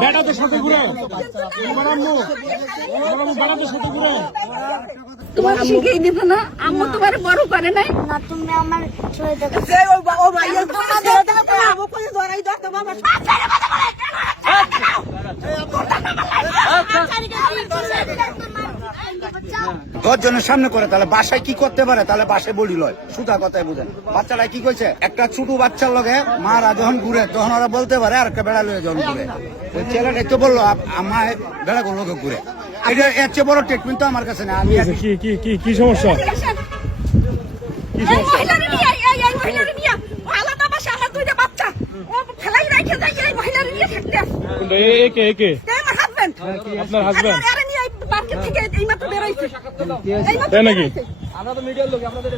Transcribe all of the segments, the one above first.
বেড়াতে সাথে ঘুরে বেড়াতে সাথে ঘুরে তোমার শিখেই দিব না, আম্মু তোমার বড় করে নাই না, তুমি আমার ছেড়ে দাও। দশজনের সামনে করে তাহলে বাসায় কি করতে পারে, তাহলে বাসায় বলি লয়, সুতা কথায় বুঝেন। বাচ্চারা কি কইছে, একটা ছোট বাচ্চার লগে মারা যখন ঘুরে তখন ওরা বলতে পারে আর একটা বেড়া লয়ে যখন ঘুরে, ওই ছেলেটা একটু বললো আমায় বেড়া কোন লোকে ঘুরে। এটা এর চেয়ে বড় ট্রিটমেন্ট তো আমার কাছে না। আমি কি সমস্যা? আপনার হাজবেন্ড তাই নাকি? আমরা তো মিডিয়ার লোক, আপনাদের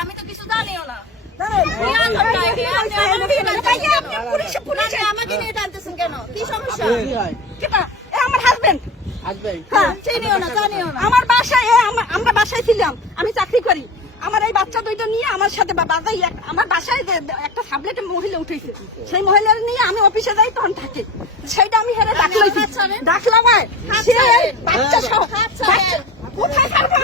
আমি তো কিছু জানিও না। আমাকে নিয়ে টানতেছেন কেন? কি সমস্যা? আমার হাজবেন্ড চিনিও না জানিও না। আমার বাসায় আমরা বাসায় ছিলাম, আমি চাকরি করি। আমার এই বাচ্চা দুইটা নিয়ে আমার সাথে আমার বাসায় একটা সাবলেটে মহিলা উঠেছে, সেই মহিলার নিয়ে আমি অফিসে যাই, তখন থাকে সেইটা আমি হেরে ডাকলাম বাচ্চা সহ কোথায় ছাড়বো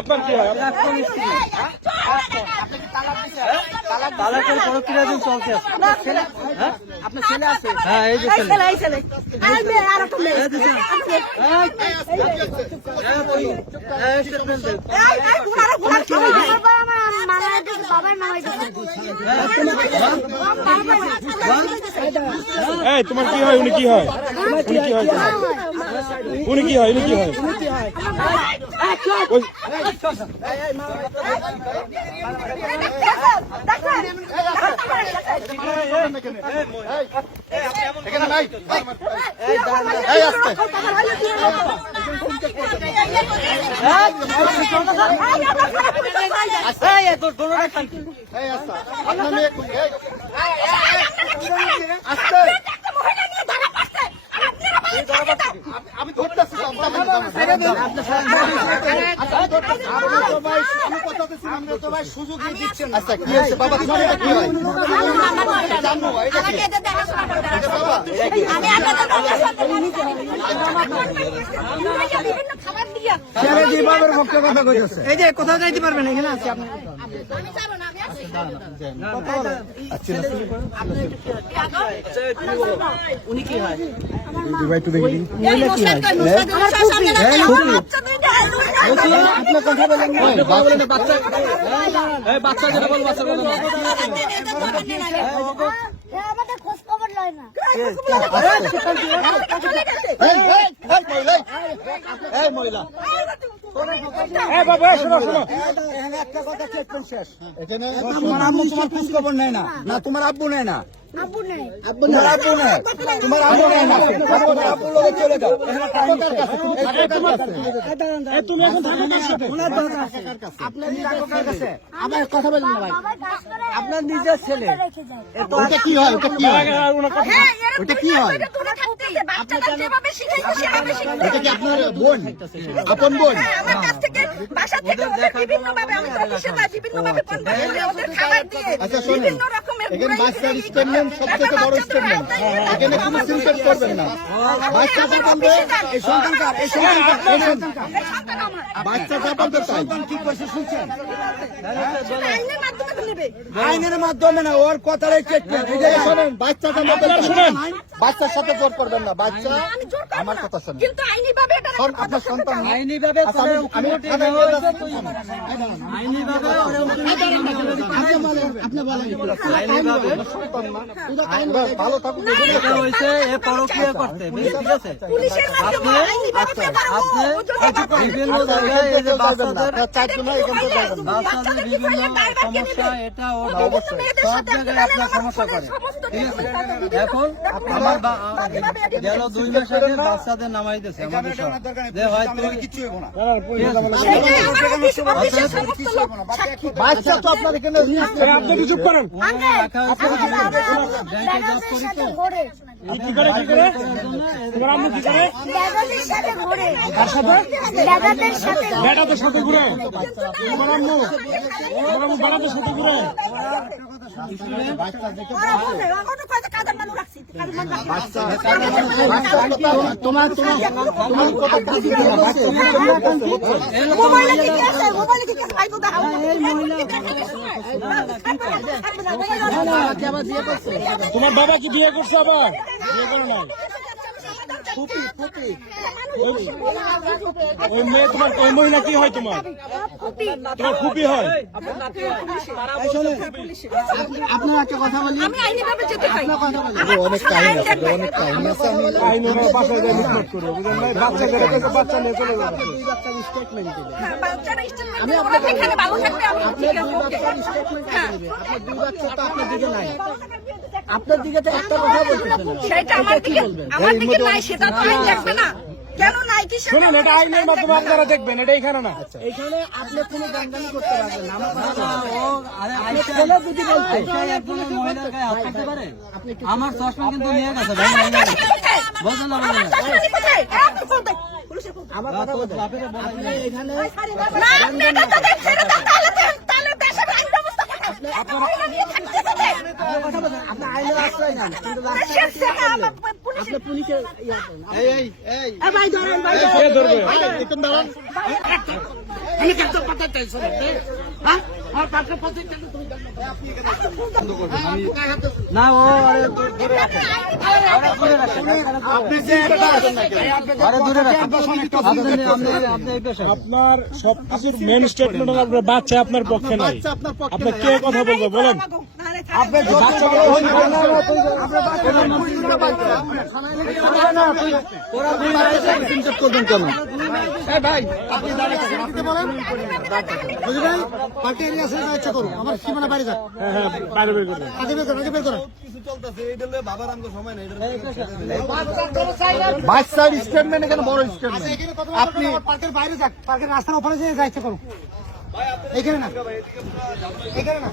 আপনার কি হয়? আপনার ছেলে আছে? হ্যাঁ, এই যে ছেলে। তোমার কি হয়? উনি কি হয়? উনি কি হয়? আমি ধরতেছি সুযোগ দিচ্ছেন। আচ্ছা কি হয়েছে বাবা? কি হয়? এই যে কোথাও যাইতে পারবেন, এখানে আছে আপনি। উনি কি হয়? আপনার কথা বলেন বাচ্চা যেটা বল, বাচ্চা আমাদের খোঁজ খবর লয় না। মহিলা একটা কথা শেষ, এখানে তোমার আম্মু তোমার খোঁজ খবর নেয় না, না তোমার আব্বু নেয় না, আব্বু নেই। তোমার আব্বু নেই, তোমার আব্বু নেই না, তোমার আব্বুর লগে চলে যাও। তুমি এখন থাকো কার সাথে? ওনার দরকার আছে। আপনারই থাকো কার কাছে? আমার কথা বলেন না ভাই। বাবা কাজ করে, আপনার নিজের ছেলে। রেখে যায়। ওটা কি হয়? ওটা কি হয়? হ্যাঁ, এরকম ওটা কি হয়? দূরে থাকতেছে, বাচ্চাটা যেভাবে শিখাইছে সেভাবে শিখাইছে। এটা কি আপনার বোন, আপন বোন? হ্যাঁ, আমার কাছ থেকে বাসা থেকে ওদের বিভিন্নভাবে আমি তো অফিসে যাই, বিভিন্নভাবে ফোন করে ওদের খাবার দিয়ে আচ্ছা, শোনেন, বিভিন্ন রকমের এখানে বাচ্চার স্টেটমেন্ট সবথেকে বড় স্টেটমেন্ট। এখানে কোনো সিনকেট করবেন না। বাচ্চা কাঁদবে, এই সন্তানকার, এই সন্তানকার, এই সন্তানকার। বাচ্চা কাঁদবে, সন্তান কি করছে শুনছেন? আইনের মাধ্যমে তো নেবে। আইনের মাধ্যমে না, ওর কথার স্টেটমেন্ট। এই শোনেন, বাচ্চা কাঁদবে, শুনেন, বাচ্চার সাথে জোর করবেন না। বাচ্চা আমি জোর করব আমার না। কথা শোনেন। কিন্তু আইনিভাবে এটা শোন, আপনার সন্তান না। আইনিভাবে আচ্ছা, আমি আইনিভাবে ভালো থাকুন। এটা হইছে এ পরক্রিয়া করতে, ঠিক আছে? পুলিশের মাধ্যমে আইনিভাবে বিভিন্ন জায়গায় এই যে বাচ্চাদের বাচ্চাদের বিভিন্ন সমস্যা, এটা ওর সব জায়গায় আপনার সমস্যা করে, ঠিক আছে? এখন আমার গেল 2 মাস আগে বাচ্চাদের নামাই দিয়েছে আমাদের সব যে হয়তো কিছু হইব না। বাচ্চা তো আপনার এখানে আপনি কি চুপ করেন? রাখা হয়েছে ব্যাংকে জব করি তো ঘোরে। কি করে কি করে? তোমার আম্মু কি করে? দাদাদের সাথে ঘোরে। কার সাথে? দাদাদের সাথে বেটাদের সাথে ঘুরে? তোমার আম্মু বেটাদের সাথে ঘুরে? তোমার তোমার বাবা কি বিয়ে করছে আবার? বিয়ে করে নাই? ওই মেয়ে তোমার, ওই মহিলা কি হয় তোমার? তোমার ফুপি হয়? আপনার একটা কথা বলি, আমি আইনিভাবে যেতে চাই। অনেক টাইম আছে, অনেক টাইম আছে। আমি আইনের বাসায় যাই রিপোর্ট করবো, বুঝলেন ভাই? বাচ্চাদের কাছে বাচ্চা নিয়ে চলে যাবে। স্টেটমেন্ট দিবেন। হ্যাঁ, বাচ্চারা statement দিবে, ওরা যেখানে ভালো থাকবে আমি ঠিক আছে, ওকে। হ্যাঁ। আপনার 2 বাচ্চা তো আপনার দিকে নাই, আপনার দিকে তো একটা কথা বলতেছেন না। সেটা আমার দিকে নাই, সেটা তো আইন দেখবে না। কেন নাই কি সেটা শুনুন, এটা আইনের মাধ্যমে আপনারা দেখবেন, এটা এখানে না। এখানে আপনি কোনো দাঙ্গানি করতে পারবেন না। আমার কথা ও আরে আইসা ছেলে যদি বলতে একজনের মহিলার গায়ে হাত করতে পারে, আমার চশমা কিন্তু নিয়ে গেছে ভাই, আমার কাছে কোথায়? বলছেন না আমার চাকরি কোথায়? আপনি ফোন দেন। পুলিশে ফোন দেন। আমার কথা বলতে আপনি এখানে না, আপনি এটা তো দেখছেন না, তাহলে দেশের আইন ব্যবস্থা কোথায়? আপনারা নিয়ে থাকতে কোথায়? আপনি আইনের আশ্রয় নেন, কিন্তু দেশের থেকে আমার পুলিশ আপনি পুলিশের ইয়া করেন। এই ভাই ধরেন, ভাই কে ধরবে? একদম দাঁড়ান। না ও আরে আপনি যে আরে দূরে রাখেন, আপনি এই পেশা আপনার সবকিছুর মেন স্টেটমেন্ট আপনার বাচ্চা আপনার পক্ষে নাই। আপনি কে কথা বলবে বলেন? আপনি ওরা দুই আইছে চিন্তা করবেন কেন? ভাই আপনি বুঝলেন, পার্টি এরিয়া আছে ইচ্ছা করুন, আমার সীমানা বাইরে যাক। হ্যাঁ হ্যাঁ, বাইরে বের করবেন। আগে বের করুন, আগে বের করুন। বাচ্চার স্টেটমেন্ট এখানে বড় স্টেটমেন্ট। আপনি পার্কের বাইরে যাক, পার্কের রাস্তার ওপরে যেয়ে যা ইচ্ছা করুন। এখানে না, এখানে না।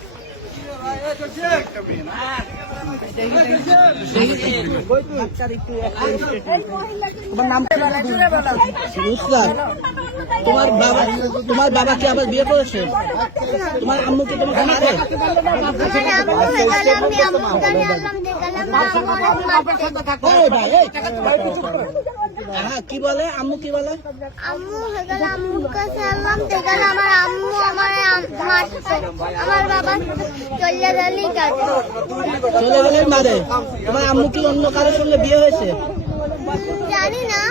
তোমার নাম তোমার বাবা কি আবার বিয়ে করেছে? তোমার আম্মু কি তোমাকে মারে? হ্যাঁ, কি বলে আম্মু, কি বলে? আম্মু হেগালে আম্মুর কাছে আনলাম, দেখালে আমার আম্মু আমার মারছে, আমার বাবা চলে গেলেই কাজে। চলে গেলে মারে। তোমার আম্মু কি অন্য কারোর সঙ্গে বিয়ে হয়েছে? জানি না,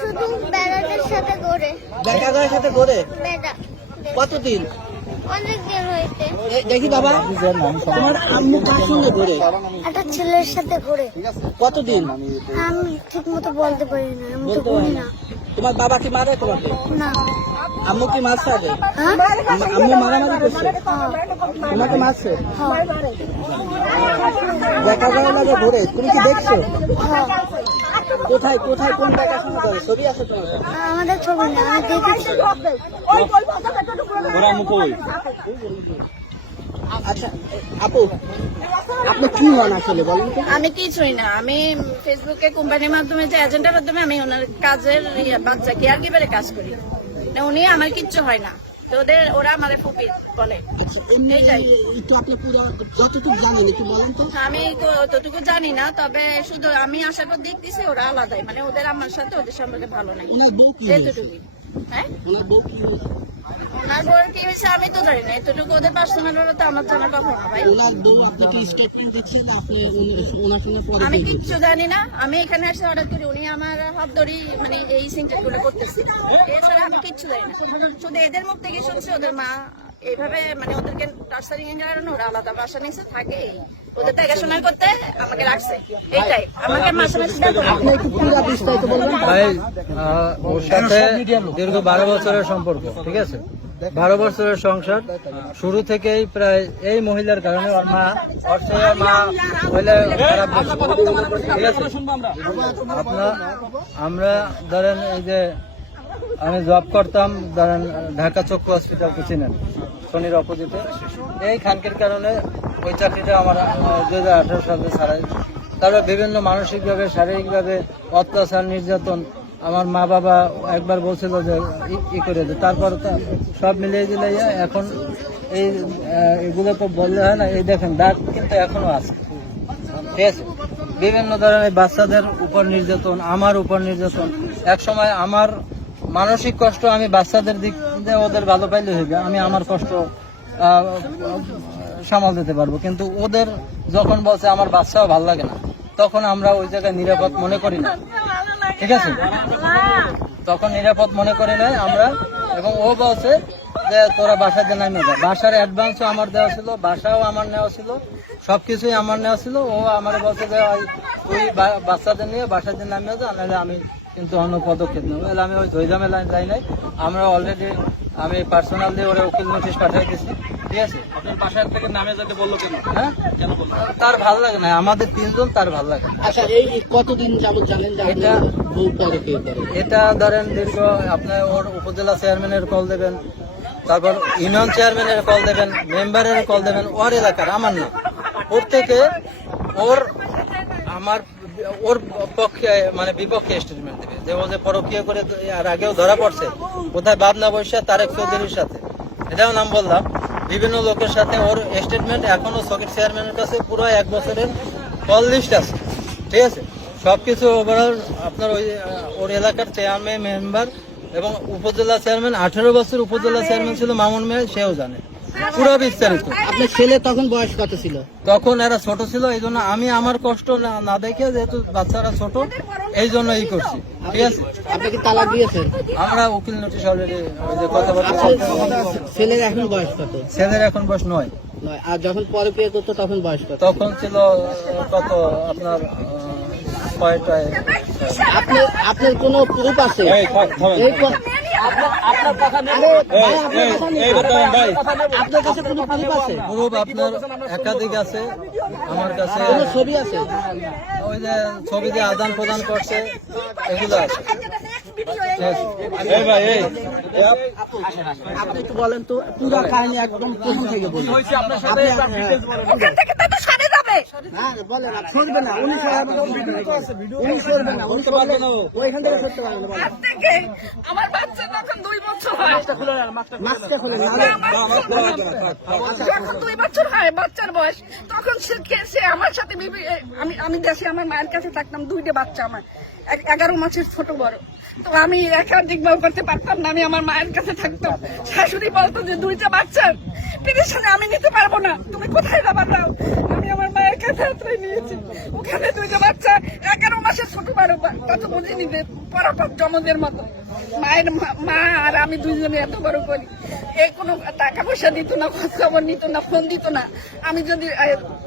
শুধু বেড়াদের সাথে ঘোরে। বেকারের সাথে ঘরে? বেড়া কতদিন? অনেক দিন হয়েছে। দেখি বাবা, তোমার আম্মু কার সঙ্গে ঘরে? একটা ছেলের সাথে ঘোরে। কতদিন? আমি ঠিক মতো বলতে পারি না, আমি তো বলি না। তোমার বাবা কি মারে তোমাকে? না আম্মু কি মারছে আগে? হ্যাঁ আম্মু মারামারি করছে? তোমাকে মারছে? দেখা যায় লাগে ধরে, তুমি কি দেখছো? কোথায় কোথায় কোন দেখাশোনা করে? ছবি আছে তোমার কাছে? আমাদের ছবি না আমি দেখেছি ওরা মুখ ওই আচ্ছা আপু, আপনি কি হন আসলে বলেন তো? আমি কিছুই না, আমি ফেসবুকে কোম্পানির মাধ্যমে যে এজেন্টের মাধ্যমে আমি ওনার কাজের বাচ্চা কেয়ার গিভারে কাজ করি না, উনি আমার কিচ্ছু হয় না, তো ওরা আমার ফুপি বলে। এইটাই একটু আপনি পুরো যতটুকু জানেন একটু বলেন তো। আমি তো অতটুকু জানি না, তবে শুধু আমি আসার পর দেখতেছি ওরা আলাদাই, মানে ওদের আমার সাথে ওদের সম্পর্কে ভালো নাই, ওনার বউ কি এতটুকুই। হ্যাঁ, ওনার বউ কি ওনার বউয়ের কি হয়েছে আমি তো জানি না, এতটুকু ওদের পার্সোনাল হলে তো আমার জানার কথা না ভাই। ওনার বউ আপনাকে স্টেটমেন্ট দিচ্ছে না, আপনি ওনার সঙ্গে পরে আমি কিচ্ছু জানি না, আমি এখানে এসে অর্ডার করি, উনি আমার হাত ধরি মানে এই সিনটেক্ট গুলো করতেছে, এছাড়া আমি কিচ্ছু জানি না। শুধু এদের মুখ থেকে শুনছি ওদের মা এইভাবে মানে ওদেরকে টার্চারিং এর কারণে ওরা আলাদা বাসা নিচে থাকে, ওদের দেখাশোনা করতে আমাকে রাখছে, এইটাই আমাকে মাসে মাসে আপনি একটু পুরো বিস্তারিত বলবেন। ভাই ওর সাথে দীর্ঘ 12 বছরের সম্পর্ক, ঠিক আছে? 12 বছরের সংসার, শুরু থেকেই প্রায় এই মহিলার কারণে ওর মা হইলে খারাপ বলছে, ঠিক আছে? আমরা ধরেন এই যে আমি জব করতাম ধরেন ঢাকা চক্ষু হসপিটাল, চিনেন শনির অপোজিটে, এই খানকের কারণে ওই চাকরিটা আমার 2018 সালে ছাড়াই। তারপর বিভিন্ন মানসিকভাবে শারীরিকভাবে অত্যাচার নির্যাতন, আমার মা বাবা একবার বলছিল যে ই করে দে, তারপর সব মিলিয়ে দিলে এখন এই এগুলো তো বললে হয় না, এই দেখেন দাগ কিন্তু এখনো আছে, ঠিক আছে? বিভিন্ন ধরনের বাচ্চাদের উপর নির্যাতন, আমার উপর নির্যাতন। এক সময় আমার মানসিক কষ্ট আমি বাচ্চাদের দিক দিয়ে ওদের ভালো পাইলে হইবে, আমি আমার কষ্ট সামাল দিতে পারবো, কিন্তু ওদের যখন বলছে আমার বাচ্চাও ভালো লাগে না, তখন আমরা ওই জায়গায় নিরাপদ মনে করি না, ঠিক আছে? তখন নিরাপদ মনে করি না আমরা, এবং ও বলছে যে তোরা বাসায় দিয়ে নামিয়ে যা। বাসার অ্যাডভান্সও আমার দেওয়া ছিল, বাসাও আমার নেওয়া ছিল, সবকিছুই আমার নেওয়া ছিল। ও আমার বলছে যে তুই বাচ্চাদের নিয়ে বাসায় দিয়ে নামিয়ে যা, নাহলে আমি কিন্তু অন্য পদক্ষেপ নেব। আমি ওই ঝইঝামেলায় যাই নাই, আমরা অলরেডি আমি পার্সোনাল দিয়ে ওরা উকিল নোটিশ পাঠিয়ে দিচ্ছি, ঠিক আছে? আপনার বাসার থেকে নামে যেতে বললো কেন? হ্যাঁ, কেন বললো? তার ভালো লাগে না, আমাদের 3 জন তার ভালো লাগে। আচ্ছা, এই কতদিন যাবত জানেন যে এটা বউ করে কে করে? এটা ধরেন দীর্ঘ, আপনি ওর উপজেলা চেয়ারম্যানের কল দেবেন, তারপর ইউনিয়ন চেয়ারম্যানের কল দেবেন, মেম্বারের কল দেবেন, ওর এলাকার, আমার না, ওর থেকে ওর পক্ষে মানে বিপক্ষে স্টেটমেন্ট দেবে, যে ও যে পরকীয়া করে আর আগেও ধরা পড়ছে কোথায় বাবনা বৈশা তারেক চৌধুরীর সাথে, এটাও নাম বললাম, বিভিন্ন লোকের সাথে ওর স্টেটমেন্ট এখনো সকেট চেয়ারম্যানের কাছে পুরো 1 বছরের কল লিস্ট আছে, ঠিক আছে? সবকিছু ওভারঅল আপনার ওর এলাকার চেয়ারম্যান, মেম্বার এবং উপজেলা চেয়ারম্যান, 18 বছর উপজেলা চেয়ারম্যান ছিল মামুন মিয়া, সেও জানে পুরো বিস্তারিত। আপনার ছেলে তখন বয়স কত ছিল? তখন এরা ছোট ছিল, এই জন্য আমি আমার কষ্ট না দেখে, যেহেতু বাচ্চারা ছোট, এই জন্য এই করছি, ঠিক আছে? আপনি কি তালাক দিয়েছেন? আমরা উকিল নোটিশ অলরেডি কথাবার্তা। ছেলের এখন বয়স কত? ছেলের এখন বয়স 9। আর যখন পরে বিয়ে করতো তখন বয়স কত? তখন ছিল কত আপনার 6টায়। আপনার কোনো প্রুফ আছে? এই থাক, থামেন। আপনার কথা নেই। এই বর্তমান ভাই, আপনার কাছে কোনো প্রুফ আছে? গ্রুপ আপনার একাধিক আছে, আমার কাছে কোনো ছবি আছে? ওই যে ছবি দিয়ে আদান প্রদান করছে, এগুলো আছে। এই ভাই, এই আপনি একটু বলেন তো পুরো কাহিনী একদম প্রথম থেকে বলুন। আপনার সাথে একটা details বলেন। ওখান থেকে তো সরে যাবে। হ্যাঁ, বলেন। সরবে না, উনি সরবে না, উনি সরবে না, উনি সরবে না, ওইখান থেকে সরতে পারবে না। হাত থেকে আমার বাচ্চা তখন 2 বছর হয়, মাস্কটা খুলে যখন 2 বছর হয় বাচ্চার বয়স, তখন সে আমার সাথে আমি দেশে আমার মায়ের কাছে থাকতাম, 2টা বাচ্চা আমার, 11 মাসের ছোট বড়, তো আমি একাধিক বউ করতে পারতাম না, আমি আমার মায়ের কাছে থাকতাম। শাশুড়ি বলতো যে 2টা বাচ্চার পিটিশনে আমি নিতে পারবো না, তুমি কোথায় যাবা দাও। আমি আমার মায়ের কাছে আশ্রয় নিয়েছি, ওখানে 2টা বাচ্চা 11 মাসের ছোট বড়, তত বুঝিনি যে পরাপর জমজের মতো, মায়ের মা আর আমি 2 দুইজনে এত বড় করি, এই কোনো টাকা পয়সা দিত না, খোঁজ খবর নিত না, ফোন দিত না। আমি যদি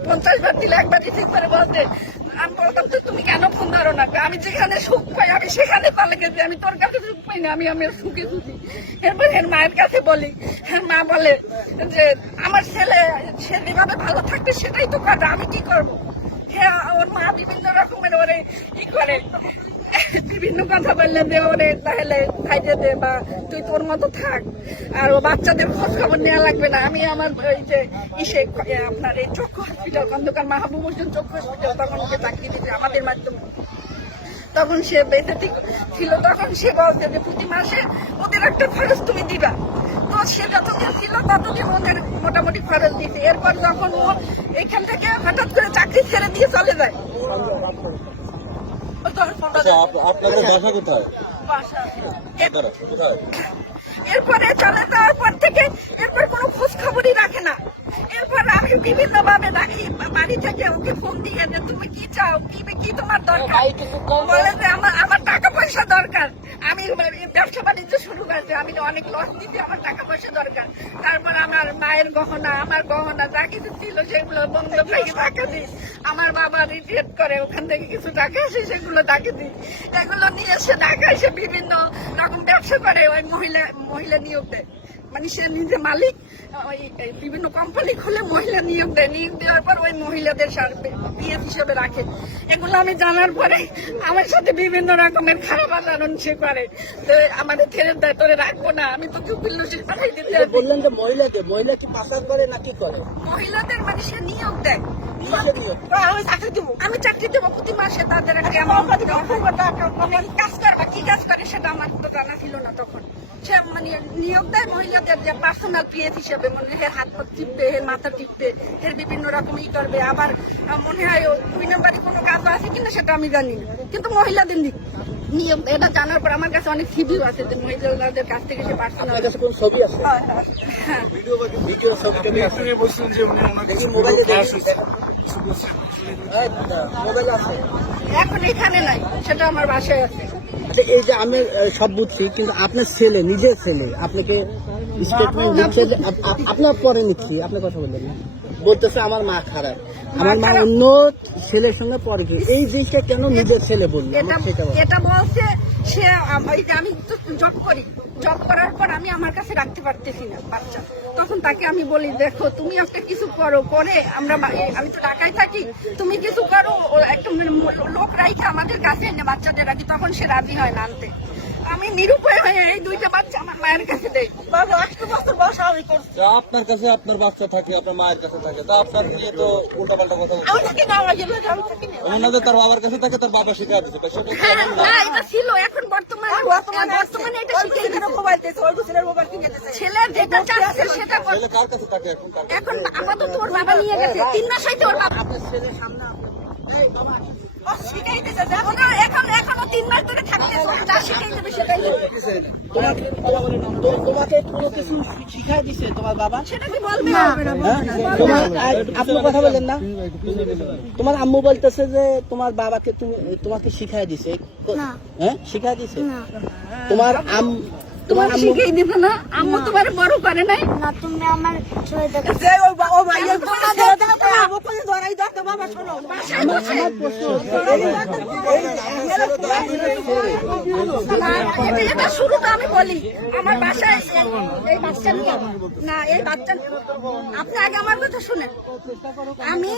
50 বার দিলে একবার রিসিভ করে বলতে, আমি বলতাম তো তুমি কেন ফোন ধরো না? আমি যেখানে সুখ পাই আমি সেখানে পালে গেছি, আমি তোর কাছে সুখ পাই না, আমি আমার সুখে খুঁজি। এরপর এর মায়ের কাছে বলি, হ্যাঁ মা বলে যে আমার ছেলে সে যেভাবে ভালো থাকবে সেটাই তো কথা, আমি কি করবো? হ্যাঁ, ওর মা বিভিন্ন রকমের ওরে ই করে, বিভিন্ন কথা বললে দে ওরে তাহলে খাইতে দে, বা তুই তোর মতো থাক, আর ও বাচ্চাদের খোঁজ খবর নেওয়া লাগবে না। আমি আমার এই যে ইসে আপনার এই চক্ষু হসপিটাল, খন্দকার মাহবুব হোসেন চক্ষু হসপিটাল, তখন ওকে চাকরি দিতে আমাদের মাধ্যমে, তখন সে বেঁচে ছিল, তখন সে বলছে যে প্রতি মাসে ওদের একটা খরচ তুমি দিবা। তো সে যতদিন ছিল ততদিন ওদের মোটামুটি খরচ দিতে। এরপর যখন ও এখান থেকে হঠাৎ করে চাকরি ছেড়ে দিয়ে চলে যায়, আপনাদের বাসা কোথায়? এরপরে চলে যাওয়ার পর থেকে এরপর কোনো খোঁজ খবরই রাখে না। এরপর আমি বিভিন্ন ভাবে ডাকি বাড়ি থেকে, ওকে ফোন দিয়ে যে তুমি কি চাও, কি তোমার দরকার? বলে যে আমার টাকা পয়সা দরকার, আমি ব্যবসা বাণিজ্য শুরু করেছি, আমি অনেক লস দিতে, আমার টাকা পয়সা দরকার। তারপর আমার মায়ের গহনা, আমার গহনা যা কিছু ছিল সেগুলো বন্ধ থেকে টাকা দিই। আমার বাবা রিটায়ার করে, ওখান থেকে কিছু টাকা আসে সেগুলো টাকা দিই। এগুলো নিয়ে এসে ঢাকা এসে বিভিন্ন রকম ব্যবসা করে, ওই মহিলা নিয়োগ দেয়, মানে সে নিজে মালিক, ওই বিভিন্ন কোম্পানি খুলে মহিলা নিয়োগ দেয়, নিয়োগ দেওয়ার পর ওই মহিলাদের বিয়ে হিসেবে রাখে। এগুলো আমি জানার পরে আমার সাথে বিভিন্ন রকমের খারাপ আচরণ সে করে, আমাদের ছেড়ে দেয়, তোরে রাখবো না, আমি তোকে উকিল পাঠাই দিতে। বললেন যে মহিলা কি পাচার করে না কি করে? মহিলাদের মানে সে নিয়োগ দেয়, আমি চাকরি দেবো প্রতি মাসে, তাদের একটা কাজ করবা, কি কাজ করে সেটা আমার তো জানা ছিল না তখন। সে মানে নিয়োগ দেয় মহিলাদের যে পার্সোনাল পিএস হিসেবে, মানে এর হাত পা টিপবে, এর মাথা টিপবে, এর বিভিন্ন রকম ই করবে। আবার মনে হয় 2 নম্বরে কোনো কাজ আছে কিনা সেটা আমি জানি না, কিন্তু মহিলাদের নিয়োগ এটা জানার পর আমার কাছে অনেক সিভিও আছে যে মহিলাদের কাছ থেকে সে পার্সোনাল ছবি আছে? হ্যাঁ, মোবাইল আছে এখন এখানে নাই, সেটা আমার বাসায় আছে। আচ্ছা, এই যে আমি সব বুঝছি, কিন্তু আপনার ছেলে, নিজের ছেলে আপনাকে স্টেটমেন্ট দিচ্ছে যে আপনার পরে নিচ্ছি, আপনি কথা বললেন না, বলতেছে আমার মা খারাপ, আমার মা অন্য ছেলের সঙ্গে পরে কি, এই জিনিসটা কেন নিজের ছেলে বললো? এটা বলছে সে আমি তো জব করি, জব করার পর আমি আমার কাছে রাখতে পারতেছি না বাচ্চা, তখন তাকে আমি বলি দেখো তুমি একটা কিছু করো, করে আমি তো ঢাকায় থাকি, তুমি কিছু করো, একটা লোক রাইখে আমাদের কাছে এনে বাচ্চাদের রাখি, তখন সে রাজি হয় না আনতে। আমি নিরুপায় হয়ে এই 2টা বাচ্চা আমার মায়ের কাছে দেই। আপনার কাছে আপনার বাচ্চা থাকে, আপনার মায়ের কাছে থাকে, তা আপনার নিয়ে তো উল্টাপাল্টা কথা বলছে। ওনাদের তার বাবার কাছে থাকে, তার বাবা শিখা দিচ্ছে, এটা ছিল, এখন বর্তমানে এটা শিখে ছেলের যেটা চাচ্ছে সেটা কার কাছে থাকে এখন আপাতত ওর বাবা নিয়ে গেছে, 3 মাস হইতে ওর বাবা এখনো 3 মাস ধরে থাকতে, যা শিখাই দেবে সেটাই তোমাকে কোনো কিছু শিখাই দিছে তোমার বাবা? সেটা কি বলবে? তোমার আপনি কথা বলেন না, তোমার আম্মু বলতেছে যে তোমার বাবাকে তোমাকে শিখাই দিছে, হ্যাঁ শিখাই দিছে? তোমার তোমার শিখাই দিব না, আম্মু তোমার বড় করে নাই না, তুমি আমার ছেড়ে দাও। এটা শুরুটা আমি বলি, আমার বাসায় এই বাচ্চা নিয়ে না, এই বাচ্চা আপনি আগে আমার কথা শুনেন। আমি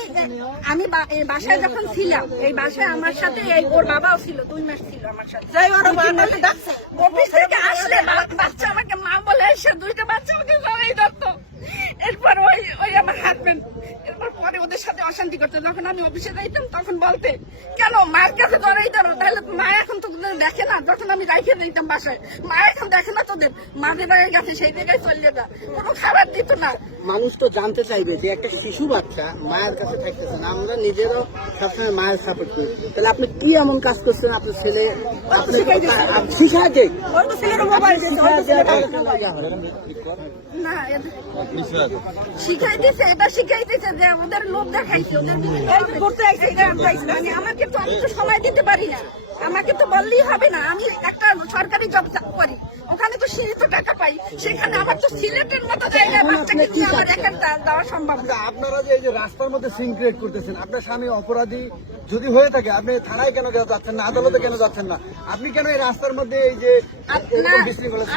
এই বাসায় যখন ছিলাম, এই বাসায় আমার সাথে ওর বাবাও ছিল, 2 মাস ছিল আমার সাথে। অফিস থেকে আসলে বাচ্চা আমাকে মা বলে এসে 2টা বাচ্চা আমাকে জড়াই ধরতো। এরপর ওই আমার হাজবেন্ড এরপর পরে ওদের সাথে অশান্তি করতো। যখন আমি অফিসে যাইতাম তখন বলতে কেন মায়ের কাছে জড়াই ধরো, তাহলে মা এখন তো দেখে না। যখন আমি রাইখে দিতাম বাসায়, মা এখন দেখে না তোদের, মা যে জায়গায় গেছে সেই জায়গায় চলে যা, কোনো খাবার দিত না। মানুষ তো জানতে চাইবে যে একটা শিশু বাচ্চা মায়ের কাছে থাকতেছে না, আমরা নিজেরও সবসময় মায়ের সাপোর্ট করি, তাহলে আপনি কি এমন কাজ করছেন আপনার ছেলে শিখায় দেয় না, শিখাই দিছে, এটা শিখাই দিছে যে ওদের লোক দেখাইছে, ওদের করতে আইছে, আমাকে তো আমি তো সময় দিতে পারি না, আমাকে তো বললেই হবে না। আমি একটা সরকারি জব করি, ওখানে তো সীমিত টাকা পাই, সেখানে আমার তো সিলেটের মতো জায়গায় বাচ্চাকে নিয়ে আমার একা দেওয়া সম্ভব না। আপনারা যে এই যে রাস্তার মধ্যে সিন ক্রিয়েট করতেছেন, আপনার স্বামী অপরাধী যদি হয়ে থাকে, আপনি থানায় কেন যাচ্ছেন না, আদালতে কেন যাচ্ছেন না? আপনি কেন এই রাস্তার মধ্যে এই যে না,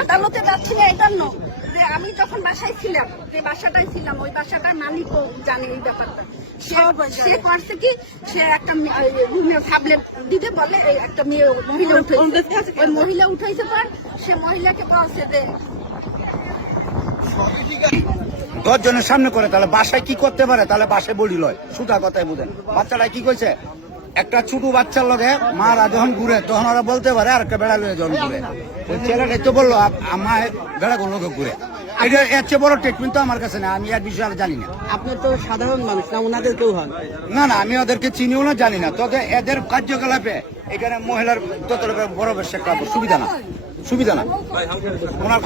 আদালতে যাচ্ছি না এটা নয়, যে আমি যখন বাসায় ছিলাম, যে বাসাটায় ছিলাম, ওই বাসাটার মালিকও জানে এই ব্যাপারটা। সে করছে কি, সে একটা রুমে সাবলেট দিতে বলে, এই একটা মেয়ে মহিলা উঠাইছে, ওই মহিলা উঠাইছে পর সে মহিলাকে বলছে যে 10 জনের সামনে করে, তাহলে বাসায় কি করতে পারে? তাহলে বাসায় বডি লয়, সুতা কথাই বুঝেন। বাচ্চাটা কি কইছে, একটা ছোট বাচ্চার লগে মারা যখন ঘুরে তখন ওরা বলতে পারে আর একটা বেড়া লয়ে যখন ঘুরে। ওই ছেলেটা তো বললো আমার বেড়াগুলো লোকে ঘুরে। এটা এর চেয়ে বড় ট্রিটমেন্ট তো আমার কাছে না, আমি এর বিষয়ে আর জানি না। আপনি তো সাধারণ মানুষ না, ওনাদের কেউ হন না না, আমি ওদেরকে চিনিও না, জানি না। তবে এদের কার্যকলাপে এখানে মহিলার তত বড় বেশ একটা সুবিধা না, সুবিধা না ওনার